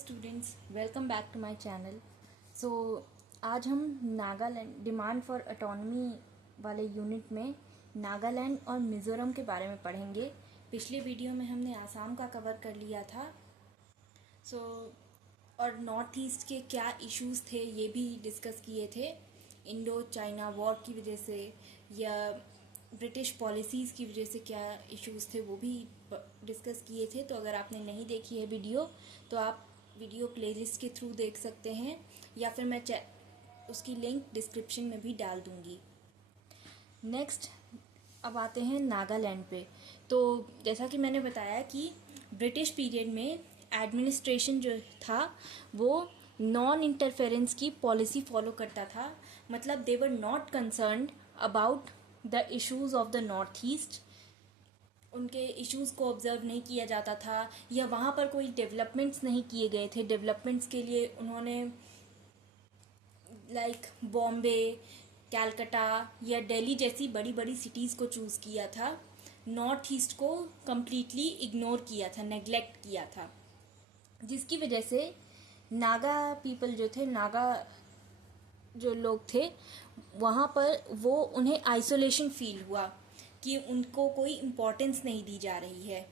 Students, welcome back to my channel. So आज हम Nagaland demand for autonomy वाले unit में नागालैंड और मिज़ोरम के बारे में पढ़ेंगे। पिछले वीडियो में हमने आसाम का कवर कर लिया था। और नॉर्थ ईस्ट के क्या इश्यूज थे ये भी डिस्कस किए थे, इंडो चाइना वॉर की वजह से या ब्रिटिश पॉलिसीज़ की वजह से क्या इश्यूज थे वो भी डिस्कस किए थे। तो अगर आपने नहीं देखी है वीडियो तो आप वीडियो प्लेलिस्ट के थ्रू देख सकते हैं या फिर मैं उसकी लिंक डिस्क्रिप्शन में भी डाल दूंगी। नेक्स्ट अब आते हैं नागालैंड पे। तो जैसा कि मैंने बताया कि ब्रिटिश पीरियड में एडमिनिस्ट्रेशन जो था वो नॉन इंटरफेरेंस की पॉलिसी फॉलो करता था। मतलब they were not concerned about the issues of the north east. उनके इश्यूज को ऑब्जर्व नहीं किया जाता था या वहाँ पर कोई डेवलपमेंट्स नहीं किए गए थे। डेवलपमेंट्स के लिए उन्होंने लाइक बॉम्बे, कैलकाटा या दिल्ली जैसी बड़ी बड़ी सिटीज़ को चूज़ किया था। नॉर्थ ईस्ट को कम्प्लीटली इग्नोर किया था, नेग्लेक्ट किया था, जिसकी वजह से नागा पीपल जो थे, नागा जो लोग थे वहाँ पर वो उन्हें आइसोलेशन फील हुआ कि उनको कोई इम्पोर्टेंस नहीं दी जा रही है।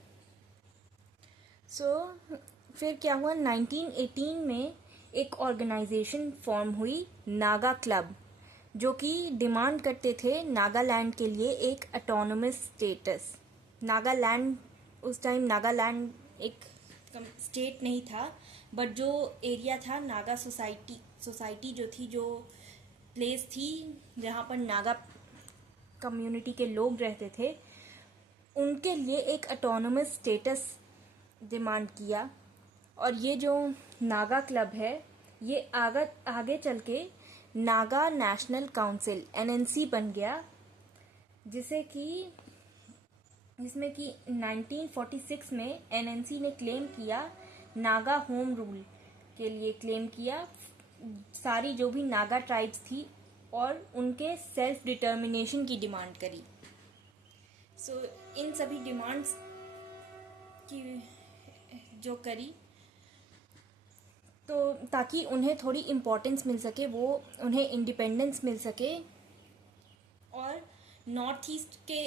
फिर क्या हुआ, 1918 में एक ऑर्गेनाइजेशन फॉर्म हुई, नागा क्लब, जो कि डिमांड करते थे नागालैंड के लिए एक ऑटोनोमस स्टेटस। नागालैंड उस टाइम नागालैंड एक स्टेट नहीं था, बट जो एरिया था नागा सोसाइटी जो थी, जो प्लेस थी जहाँ पर नागा कम्युनिटी के लोग रहते थे, उनके लिए एक ऑटोनोमस स्टेटस डिमांड किया। और ये जो नागा क्लब है ये आगे चल के नागा नेशनल काउंसिल एनएनसी बन गया, जिसमें कि 1946 में एनएनसी ने क्लेम किया, नागा होम रूल के लिए क्लेम किया, सारी जो भी नागा ट्राइब्स थी और उनके सेल्फ डिटर्मिनेशन की डिमांड करी। इन सभी डिमांड्स की जो करी तो ताकि उन्हें थोड़ी इम्पोर्टेंस मिल सके, वो उन्हें इंडिपेंडेंस मिल सके और नॉर्थ ईस्ट के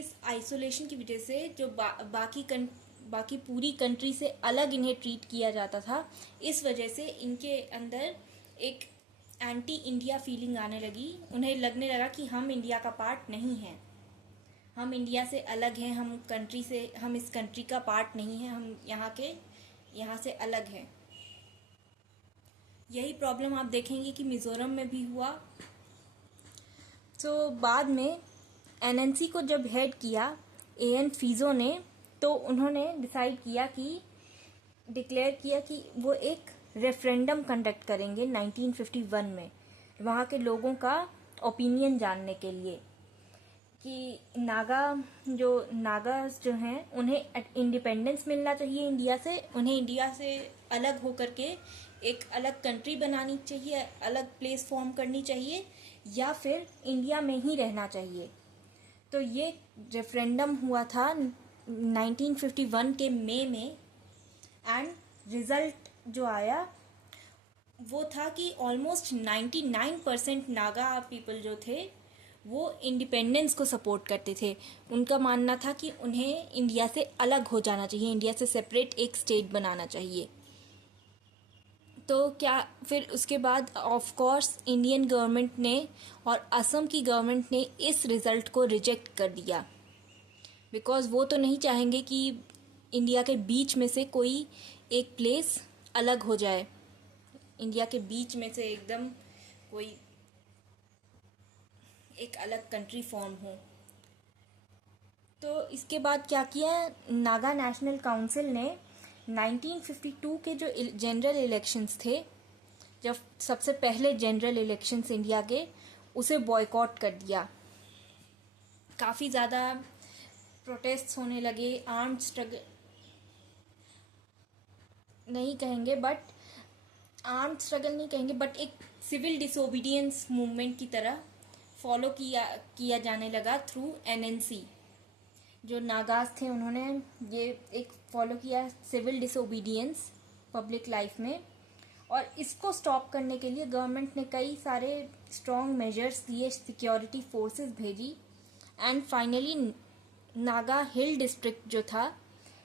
इस आइसोलेशन की वजह से जो बाकी पूरी कंट्री से अलग इन्हें ट्रीट किया जाता था, इस वजह से इनके अंदर एक एंटी इंडिया फीलिंग आने लगी। उन्हें लगने लगा कि हम इंडिया का पार्ट नहीं हैं, हम इंडिया से अलग हैं, हम इस कंट्री का पार्ट नहीं हैं, हम यहाँ से अलग हैं। यही प्रॉब्लम आप देखेंगे कि मिज़ोरम में भी हुआ। बाद में एनएनसी को जब हेड किया एएन फीजो ने, तो उन्होंने डिक्लेयर किया कि वो एक रेफरेंडम कंडक्ट करेंगे 1951 में, वहाँ के लोगों का ओपिनियन जानने के लिए कि नागास जो हैं उन्हें इंडिपेंडेंस मिलना चाहिए इंडिया से, उन्हें इंडिया से अलग होकर के एक अलग कंट्री बनानी चाहिए, अलग प्लेस फॉर्म करनी चाहिए, या फिर इंडिया में ही रहना चाहिए। तो ये रेफरेंडम हुआ था 1951 के मई में, एंड रिजल्ट जो आया वो था कि ऑलमोस्ट 99% नागा पीपल जो थे वो इंडिपेंडेंस को सपोर्ट करते थे। उनका मानना था कि उन्हें इंडिया से अलग हो जाना चाहिए, इंडिया से सेपरेट एक स्टेट बनाना चाहिए। तो क्या फिर उसके बाद ऑफ कोर्स इंडियन गवर्नमेंट ने और असम की गवर्नमेंट ने इस रिज़ल्ट को रिजेक्ट कर दिया, बिकॉज़ वो तो नहीं चाहेंगे कि इंडिया के बीच में से कोई एक प्लेस अलग हो जाए, इंडिया के बीच में से एकदम कोई एक अलग कंट्री फॉर्म हो। तो इसके बाद क्या किया, नागा नेशनल काउंसिल ने 1952 के जो जनरल इलेक्शंस थे, जब सबसे पहले जनरल इलेक्शंस इंडिया के, उसे बॉयकॉट कर दिया। काफ़ी ज़्यादा प्रोटेस्ट्स होने लगे, आर्म्ड स्ट्रगल नहीं कहेंगे बट एक सिविल डिसोबीडियंस मूवमेंट की तरह फॉलो किया जाने लगा थ्रू एनएनसी। जो नागास थे उन्होंने ये एक फॉलो किया सिविल डिसोबीडियंस पब्लिक लाइफ में, और इसको स्टॉप करने के लिए गवर्नमेंट ने कई सारे स्ट्रॉन्ग मेजर्स दिए, सिक्योरिटी फोर्सेस भेजी, and finally Naga hill district जो था,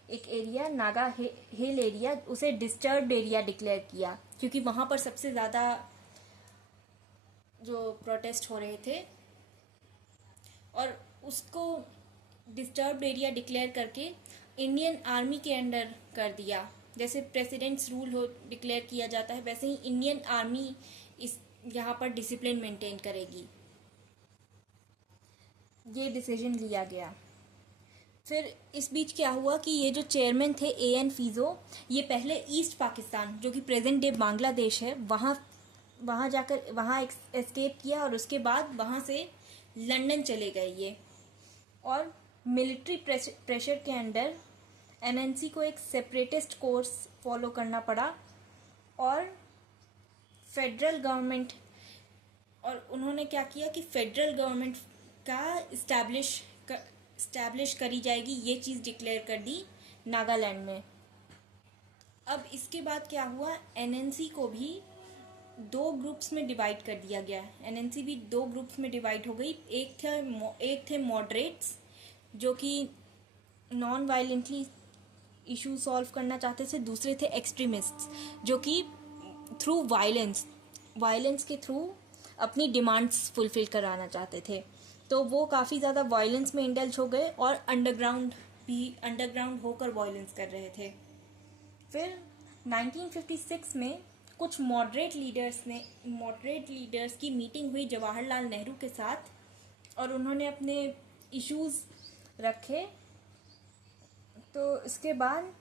एक एरिया नागा हिल एरिया, उसे डिस्टर्ब्ड एरिया डिक्लेयर किया, क्योंकि वहाँ पर सबसे ज़्यादा जो प्रोटेस्ट हो रहे थे, और उसको डिस्टर्ब्ड एरिया डिक्लेयर करके इंडियन आर्मी के अंडर कर दिया। जैसे प्रेसिडेंट्स रूल हो डिक्लेयर किया जाता है, वैसे ही इंडियन आर्मी इस यहाँ पर डिसिप्लिन मेंटेन करेगी। ये डिसीजन लिया गया। फिर इस बीच क्या हुआ कि ये जो चेयरमैन थे एएन फीजो, ये पहले ईस्ट पाकिस्तान जो कि प्रेजेंट डे बांग्लादेश है, वहाँ जाकर वहाँ एस्केप किया, और उसके बाद वहाँ से लंदन चले गए ये, और मिलिट्री प्रेशर के अंडर एनएनसी को एक सेपरेटिस्ट कोर्स फॉलो करना पड़ा, और फेडरल गवर्नमेंट, और उन्होंने क्या किया कि फेडरल गवर्नमेंट का इस्टेब्लिश करी जाएगी, ये चीज़ डिक्लेयर कर दी नागालैंड में। अब इसके बाद क्या हुआ, एनएनसी को भी दो ग्रुप्स में डिवाइड कर दिया गया। एनएनसी भी दो ग्रुप्स में डिवाइड हो गई। एक थे मॉडरेट्स जो कि नॉन वायलेंटली इशू सॉल्व करना चाहते थे, दूसरे थे एक्सट्रीमिस्ट्स जो कि थ्रू वायलेंस के थ्रू अपनी डिमांड्स फुलफिल कराना चाहते थे। तो वो काफ़ी ज़्यादा वायलेंस में इंडल्ज हो गए, और अंडरग्राउंड होकर वायलेंस कर रहे थे। फिर 1956 में कुछ मॉडरेट लीडर्स की मीटिंग हुई जवाहरलाल नेहरू के साथ, और उन्होंने अपने इश्यूज रखे। तो इसके बाद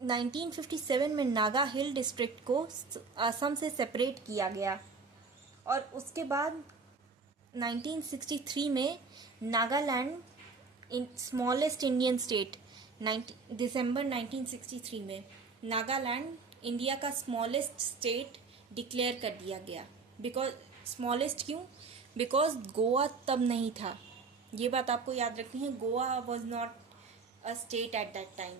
1957 में नागा हिल डिस्ट्रिक्ट को असम से सेपरेट किया गया, और उसके बाद 1963 में नागालैंड स्मॉलेस्ट इंडियन स्टेट, दिसंबर 1963 में नागालैंड इंडिया का स्मॉलेस्ट स्टेट डिक्लेयर कर दिया गया। बिकॉज स्मॉलेस्ट क्यों? बिकॉज गोवा तब नहीं था, ये बात आपको याद रखनी है। Goa was not a state at that time.